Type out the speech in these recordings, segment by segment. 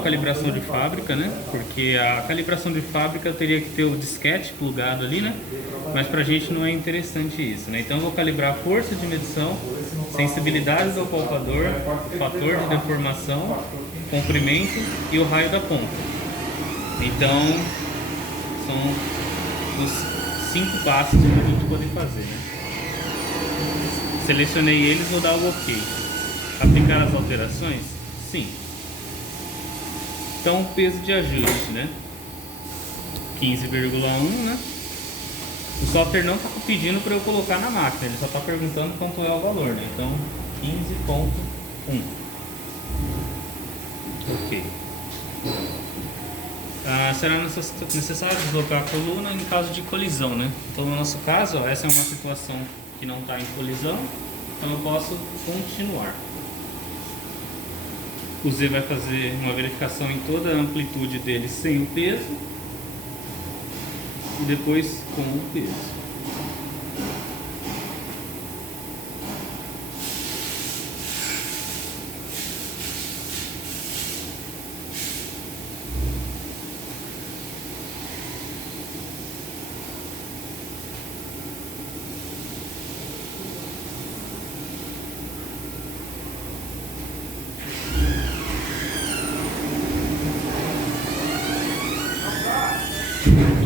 uma calibração de fábrica, né? Porque a calibração de fábrica eu teria que ter o disquete plugado ali, né? Mas pra gente não é interessante isso, né? Então eu vou calibrar a força de medição, sensibilidade do apalpador, fator de deformação, comprimento e o raio da ponta. Então são os 5 passos que a gente pode fazer, né? Selecionei eles, vou dar o OK. Aplicar as alterações? Sim. Então, peso de ajuste, né? 15,1, né? O software não está pedindo para eu colocar na máquina, ele só está perguntando quanto é o valor, né? Então, 15,1. Ok. Será necessário deslocar a coluna em caso de colisão, né? Então, no nosso caso, ó, essa é uma situação que não está em colisão, então eu posso continuar. O Z vai fazer uma verificação em toda a amplitude dele sem o peso e depois com o peso.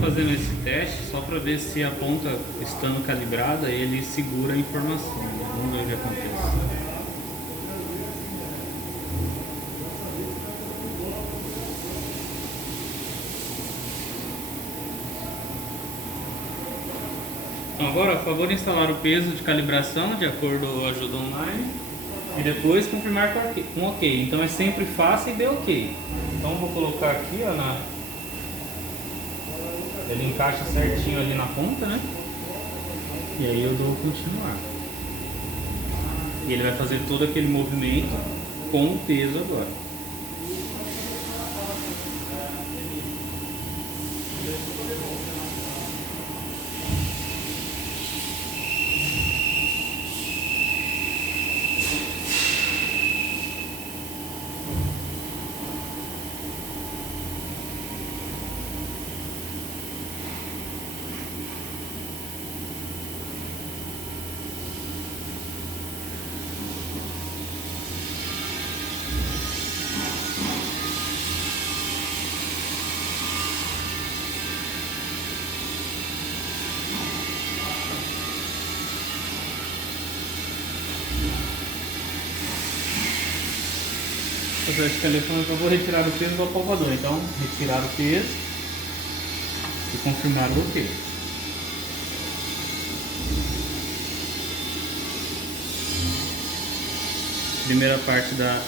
Fazendo esse teste só para ver se a ponta estando calibrada ele segura a informação, né? Vamos ver o que acontece. Então agora, a favor de instalar o peso de calibração de acordo com a ajuda online e depois confirmar com OK. Então é sempre faça e dê OK. Então eu vou colocar aqui, ó, ele encaixa certinho ali na ponta, né? E aí eu dou continuar. E ele vai fazer todo aquele movimento com o peso agora. Esse telefone eu vou retirar o peso do apalpador, então retirar o peso e confirmar o OK. Primeira parte da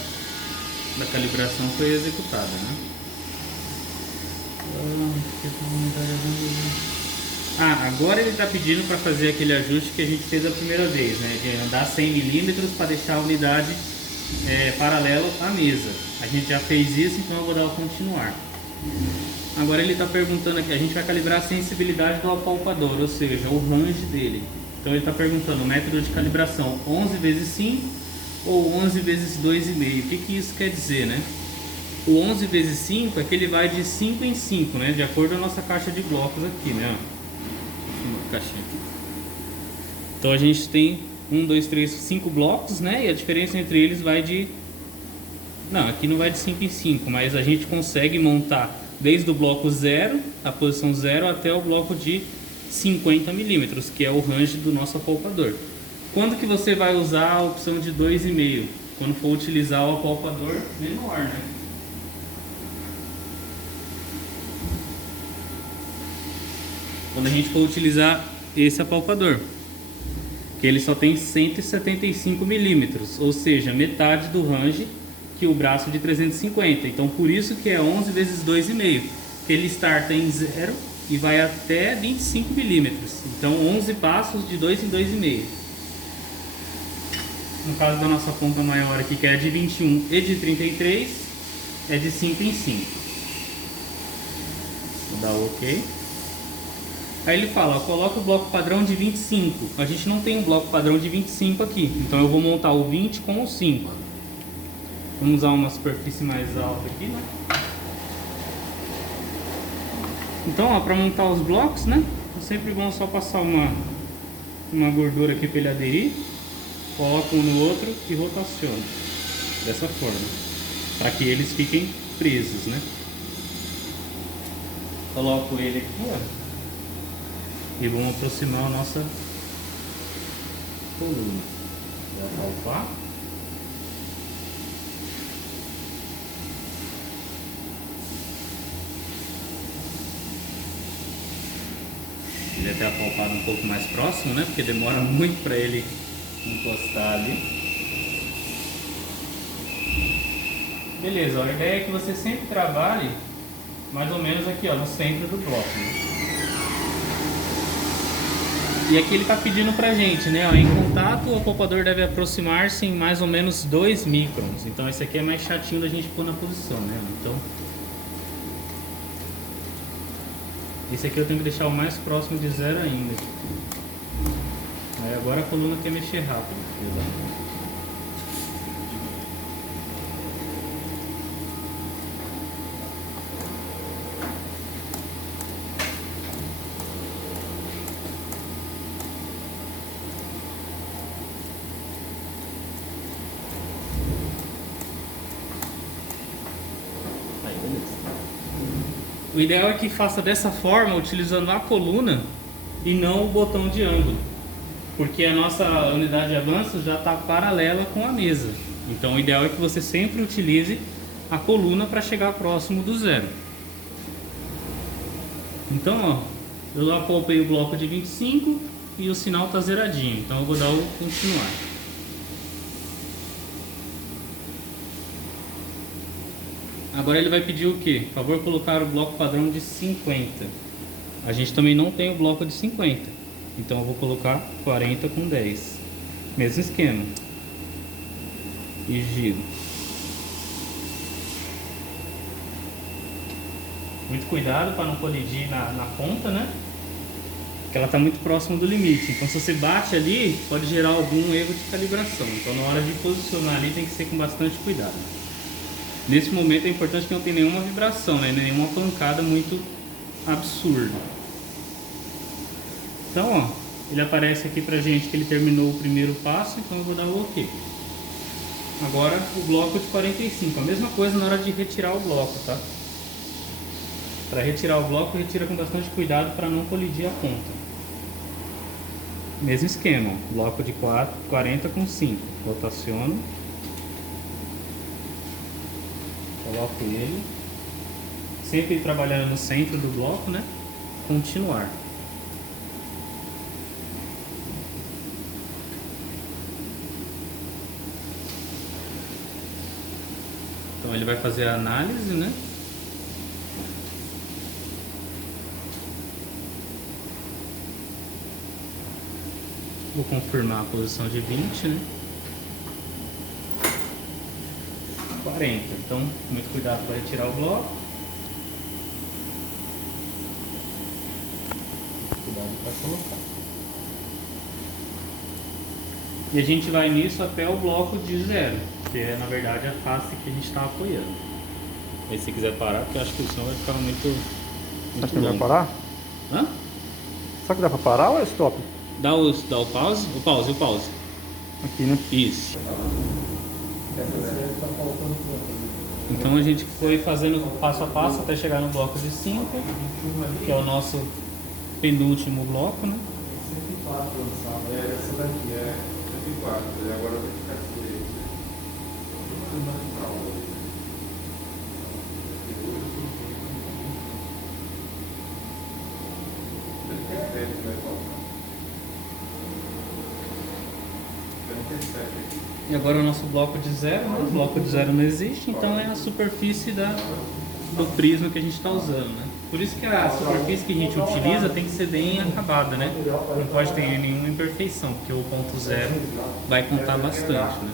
calibração foi executada, né? Agora ele está pedindo para fazer aquele ajuste que a gente fez a primeira vez, né? De andar 100 milímetros para deixar a unidade paralelo à mesa. A gente já fez isso, então eu vou dar o continuar. Agora ele está perguntando aqui, a gente vai calibrar a sensibilidade do apalpador, ou seja, o range dele. Então ele está perguntando o método de calibração 11 vezes 5 ou 11 vezes 2,5. O que isso quer dizer, né? O 11 vezes 5 é que ele vai de 5 em 5, né? De acordo com a nossa caixa de blocos aqui, né? Uma caixinha aqui. Então a gente tem 1, 2, 3, 5 blocos, né? E a diferença entre eles vai de... Não, aqui não vai de 5 em 5, mas a gente consegue montar desde o bloco 0, a posição 0, até o bloco de 50 milímetros, que é o range do nosso apalpador. Quando que você vai usar a opção de 2,5? Quando for utilizar o apalpador menor, né? Quando a gente for utilizar esse apalpador, que ele só tem 175 milímetros, ou seja, metade do range que o braço de 350. Então por isso que é 11 vezes 2,5, que ele starta em 0 e vai até 25 milímetros. Então 11 passos de 2 em 2,5. No caso da nossa ponta maior aqui, que é de 21 e de 33, é de 5 em 5. Vou dar o OK. Aí ele fala, coloca o bloco padrão de 25. A gente não tem um bloco padrão de 25 aqui, então eu vou montar o 20 com o 5. Vamos usar uma superfície mais alta aqui, né? Então, para montar os blocos, né? É sempre bom só passar uma gordura aqui para ele aderir. Coloca um no outro e rotaciona. Dessa forma. Para que eles fiquem presos, né? Coloco ele aqui, ó. E vamos aproximar a nossa coluna. Vou palpar. Ele até apalpado um pouco mais próximo, né? Porque demora muito para ele encostar ali. Beleza, a ideia é que você sempre trabalhe mais ou menos aqui, ó, no centro do bloco, né? E aqui ele está pedindo pra gente, né? Ó, em contato, o apalpador deve aproximar-se em mais ou menos 2 microns. Então esse aqui é mais chatinho da gente pôr na posição, né? Então esse aqui eu tenho que deixar o mais próximo de 0 ainda. Aí agora a coluna quer mexer rápido. O ideal é que faça dessa forma, utilizando a coluna e não o botão de ângulo, porque a nossa unidade de avanço já está paralela com a mesa. Então o ideal é que você sempre utilize a coluna para chegar próximo do zero. Então, ó, eu apalpei o bloco de 25 e o sinal está zeradinho. Então eu vou dar o continuar. Agora ele vai pedir o que? Por favor, colocar o bloco padrão de 50. A gente também não tem o bloco de 50. Então eu vou colocar 40 com 10. Mesmo esquema. E giro. Muito cuidado para não colidir na ponta, né? Porque ela está muito próxima do limite. Então se você bate ali, pode gerar algum erro de calibração. Então na hora de posicionar ali tem que ser com bastante cuidado. Nesse momento é importante que não tenha nenhuma vibração, né? Nenhuma pancada muito absurda. Então, ó, ele aparece aqui pra gente que ele terminou o primeiro passo, então eu vou dar o OK. Agora o bloco de 45, a mesma coisa na hora de retirar o bloco, tá? Para retirar o bloco, retira com bastante cuidado para não colidir a ponta. Mesmo esquema, ó, bloco de 40 com 5, rotaciono. Coloco ele, sempre trabalhando no centro do bloco, né? Continuar. Então ele vai fazer a análise, né? Vou confirmar a posição de 20, né? 40. Então, muito cuidado para retirar o bloco. Cuidado para colocar. E a gente vai nisso até o bloco de 0, que é na verdade a face que a gente está apoiando. Aí se quiser parar, porque eu acho que o som vai ficar muito Será que vai parar? Hã? Será que dá para parar ou é stop? Dá o pause, o pause. Aqui, né? Isso. Então a gente foi fazendo passo a passo até chegar no bloco de 5, que é o nosso penúltimo bloco, né? 104 lançado, essa daqui é 104, e agora vai ficar aqui. E agora o nosso bloco de 0, né? O bloco de 0 não existe, então é a superfície do prisma que a gente está usando, né? Por isso que a superfície que a gente utiliza tem que ser bem acabada, né? Não pode ter nenhuma imperfeição, porque o ponto 0 vai contar bastante, né?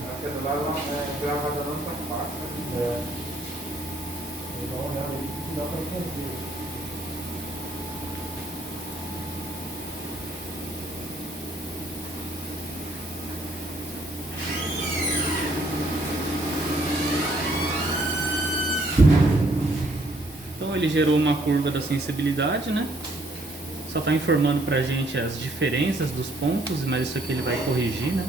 ele gerou uma curva da sensibilidade, né? Só está informando pra gente as diferenças dos pontos, mas isso aqui ele vai corrigir, né?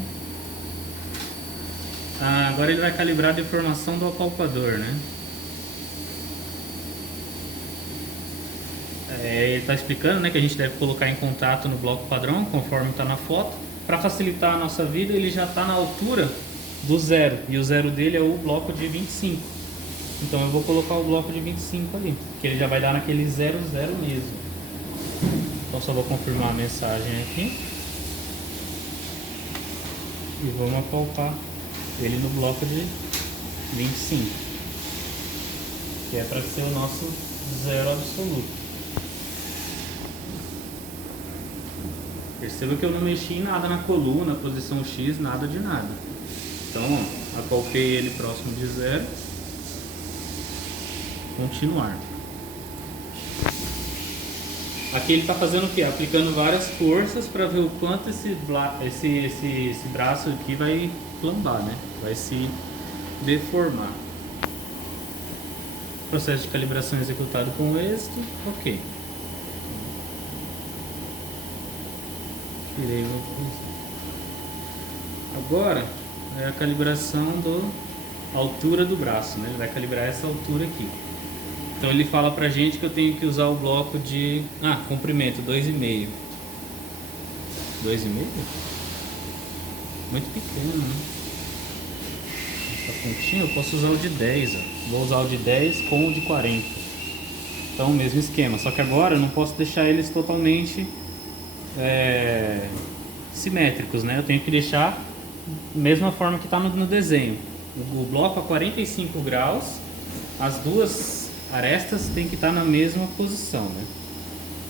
Agora ele vai calibrar a deformação do apalpador, né? Ele está explicando, né, que a gente deve colocar em contato no bloco padrão, conforme está na foto. Para facilitar a nossa vida, ele já está na altura do 0, e o 0 dele é o bloco de 25. Então eu vou colocar o bloco de 25 ali, que ele já vai dar naquele 0, 0 mesmo. Então só vou confirmar a mensagem aqui. E vamos apalpar ele no bloco de 25, que é para ser o nosso 0 absoluto. Perceba que eu não mexi em nada na coluna, posição X, nada de nada. Então, ó, apalpei ele próximo de 0. Continuar. Aqui ele está fazendo o que? Aplicando várias forças para ver o quanto esse braço aqui vai flambar, né? Vai se deformar. Processo de calibração executado com êxito. Ok. Tirei o... Agora é a calibração da altura do braço, né? Ele vai calibrar essa altura aqui. Então ele fala pra gente que eu tenho que usar o bloco de comprimento 2,5. 2,5? Muito pequeno, né? Essa pontinha eu posso usar o de 10, ó. Vou usar o de 10 com o de 40. Então o mesmo esquema, só que agora eu não posso deixar eles totalmente simétricos, né? Eu tenho que deixar da mesma forma que está no desenho. O bloco a 45 graus, as duas arestas tem que estar na mesma posição, né?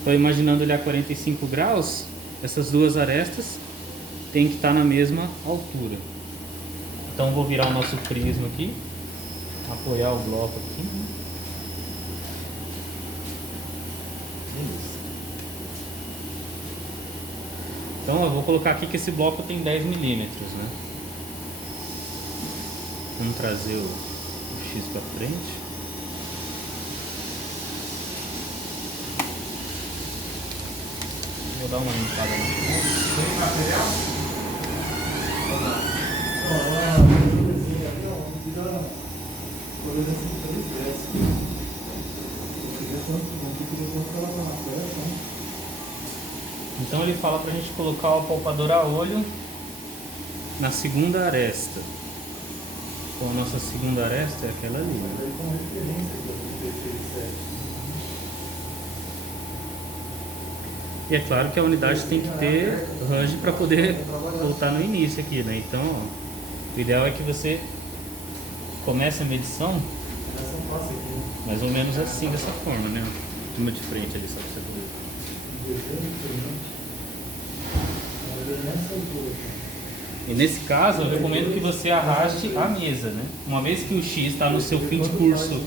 Então, imaginando ele a 45 graus, essas duas arestas tem que estar na mesma altura. Então, vou virar o nosso prisma aqui, apoiar o bloco aqui. Beleza. Então, eu vou colocar aqui que esse bloco tem 10 milímetros, né? Vamos trazer o X para frente. Vou dar uma limpada na ponta. Tem material? Então ele fala pra gente colocar o apalpador a olho na segunda aresta. Então a nossa segunda aresta é aquela ali, né? E é claro que a unidade tem que ter range para poder voltar no início aqui, né? Então, ó, o ideal é que você comece a medição mais ou menos assim, dessa forma, né? Uma de frente ali, só pra você ver. E nesse caso, eu recomendo que você arraste a mesa, né? Uma vez que o X está no seu fim de curso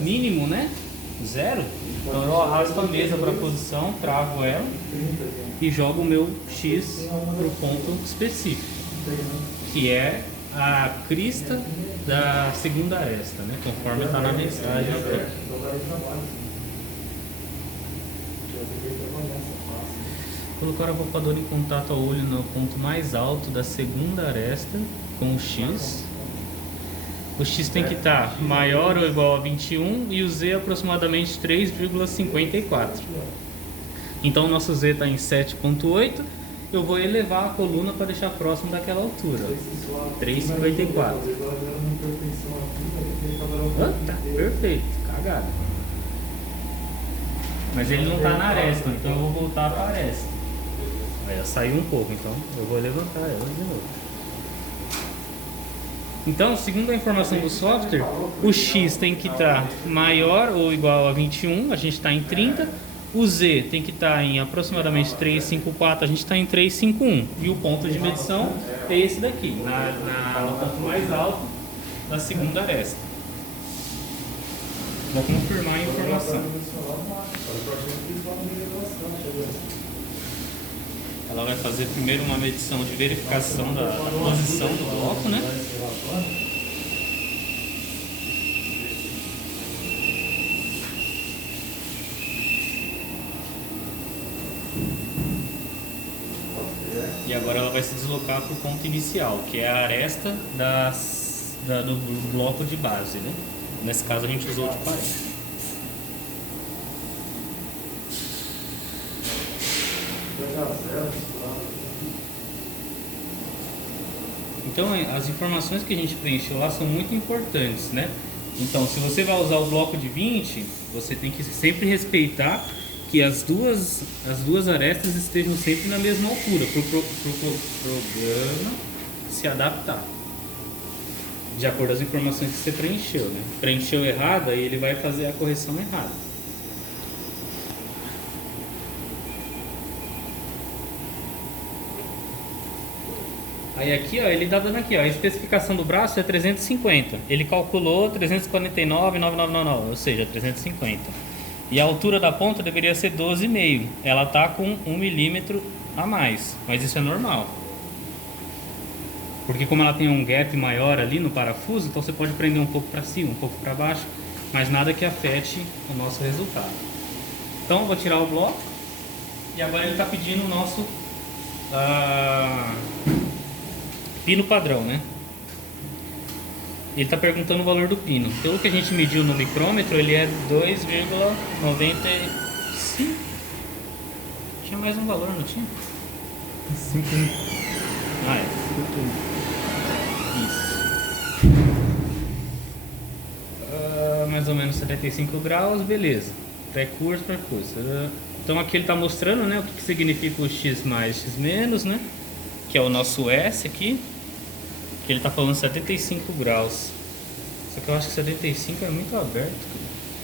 mínimo, né? 0, então eu arrasto a mesa para a posição, travo ela e jogo o meu X para o ponto específico, que é a crista da segunda aresta, né? Conforme está na mensagem aqui. Colocar o apalpador em contato ao olho no ponto mais alto da segunda aresta com o X. O X tem que estar maior ou igual a 21 e o Z aproximadamente 3,54. Então o nosso Z está em 7,8. Eu vou elevar a coluna para deixar próximo daquela altura. 3,54. Tá perfeito, cagado. Mas ele não está na aresta, então eu vou voltar para a aresta. Aí saiu um pouco, então eu vou levantar ela de novo. Então, segundo a informação do software, o X tem que estar maior ou igual a 21, a gente está em 30. O Z tem que estar em aproximadamente 3,54, a gente está em 3,51. E o ponto de medição é esse daqui, no ponto mais alto da segunda aresta. Vou confirmar a informação. Ela vai fazer primeiro uma medição de verificação da posição do bloco, né? E agora ela vai se deslocar para o ponto inicial, que é a aresta do bloco de base, né? Nesse caso a gente usou de 40. Então as informações que a gente preencheu lá são muito importantes, né? Então, se você vai usar o bloco de 20, você tem que sempre respeitar que as duas arestas estejam sempre na mesma altura para o programa se adaptar de acordo com as informações que você preencheu, né? Preencheu errado, aí ele vai fazer a correção errada. Aí aqui, ó, ele tá dando aqui, ó, a especificação do braço é 350. Ele calculou 349,9999, ou seja, 350. E a altura da ponta deveria ser 12,5. Ela tá com 1 milímetro a mais, mas isso é normal. Porque como ela tem um gap maior ali no parafuso, então você pode prender um pouco para cima, um pouco para baixo, mas nada que afete o nosso resultado. Então eu vou tirar o bloco e agora ele está pedindo o nosso pino padrão, né? Ele está perguntando o valor do pino. Pelo que a gente mediu no micrômetro, ele é 2,95. Tinha mais um valor, não tinha? 5. Ah, é. Isso. Mais ou menos 75 graus, beleza. Pré-curso. Então aqui ele está mostrando, né, o que significa o X mais, X menos, né? Que é o nosso S aqui. Que ele está falando 75 graus. Só que eu acho que 75 é muito aberto.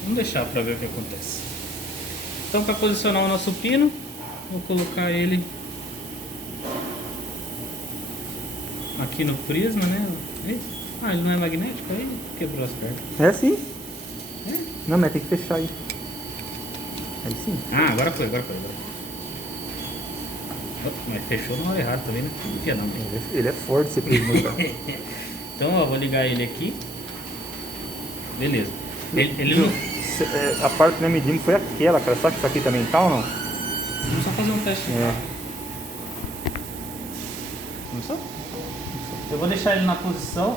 Vamos deixar para ver o que acontece. Então, para posicionar o nosso pino, vou colocar ele aqui no prisma, né? Ah, ele não é magnético? Aí quebrou as pernas. É sim. É? Não, mas tem que fechar aí. Aí sim. Ah, agora foi. Mas fechou na hora errada também, né? Não tinha não. Ele é forte esse prisma, cara. Então, ó, vou ligar ele aqui. Beleza. Ele não... A parte que nós medimos foi aquela, cara. Sabe que isso aqui também tá ou não? Vamos só fazer um teste. Começou? Eu vou deixar ele na posição.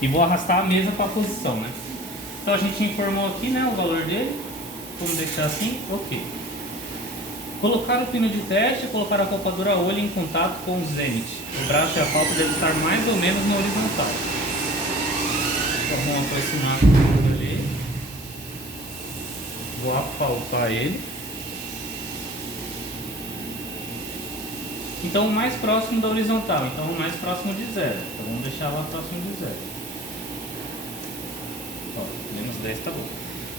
E vou arrastar a mesa para a posição, né? Então a gente informou aqui, né, o valor dele. Vamos deixar assim, ok. Colocar o pino de teste, colocar a copadura a olho em contato com o zênite. O braço e a palpa devem estar mais ou menos na horizontal. Então vamos aproximar o pino ali. Vou apalpar ele. Então o mais próximo da horizontal, então o mais próximo de zero. Então vamos deixar lá próximo de zero. Ó, menos 10 tá bom.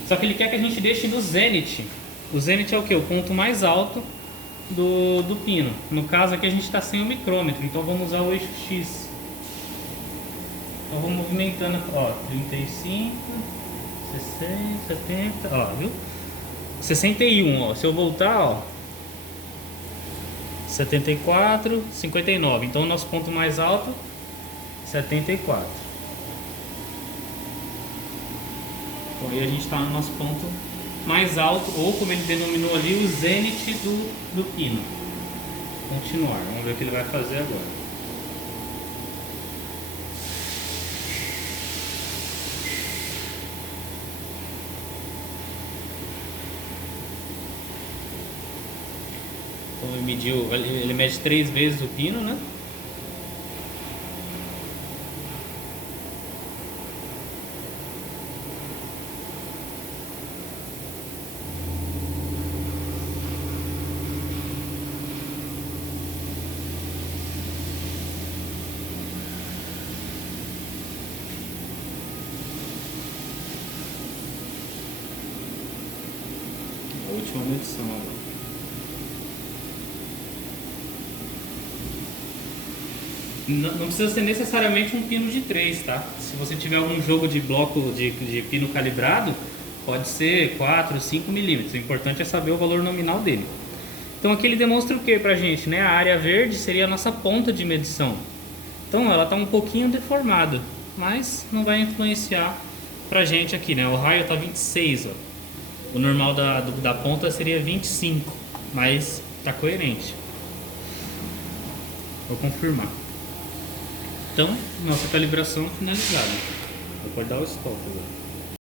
Só que ele quer que a gente deixe no zênite. O zênite é o que? O ponto mais alto do pino. No caso aqui a gente está sem o micrômetro, então vamos usar o eixo X. Então vamos movimentando, ó, 35, 60, 70, ó, viu? 61, ó. Se eu voltar, ó, 74, 59. Então o nosso ponto mais alto, 74. Então aí a gente está no nosso ponto mais alto, ou como ele denominou ali, o zênite do pino. Continuar, vamos ver o que ele vai fazer agora. Então ele mede 3 vezes o pino, né? A última medição agora. Não precisa ser necessariamente um pino de 3, tá? Se você tiver algum jogo de bloco de pino calibrado, pode ser 4, 5 milímetros. O importante é saber o valor nominal dele. Então aqui ele demonstra o que pra gente, né? A área verde seria a nossa ponta de medição. Então ela está um pouquinho deformada, mas não vai influenciar pra gente aqui, né? O raio tá 26, ó. O normal da ponta seria 25, mas tá coerente. Vou confirmar. Então, nossa calibração finalizada. Pode dar o stop agora.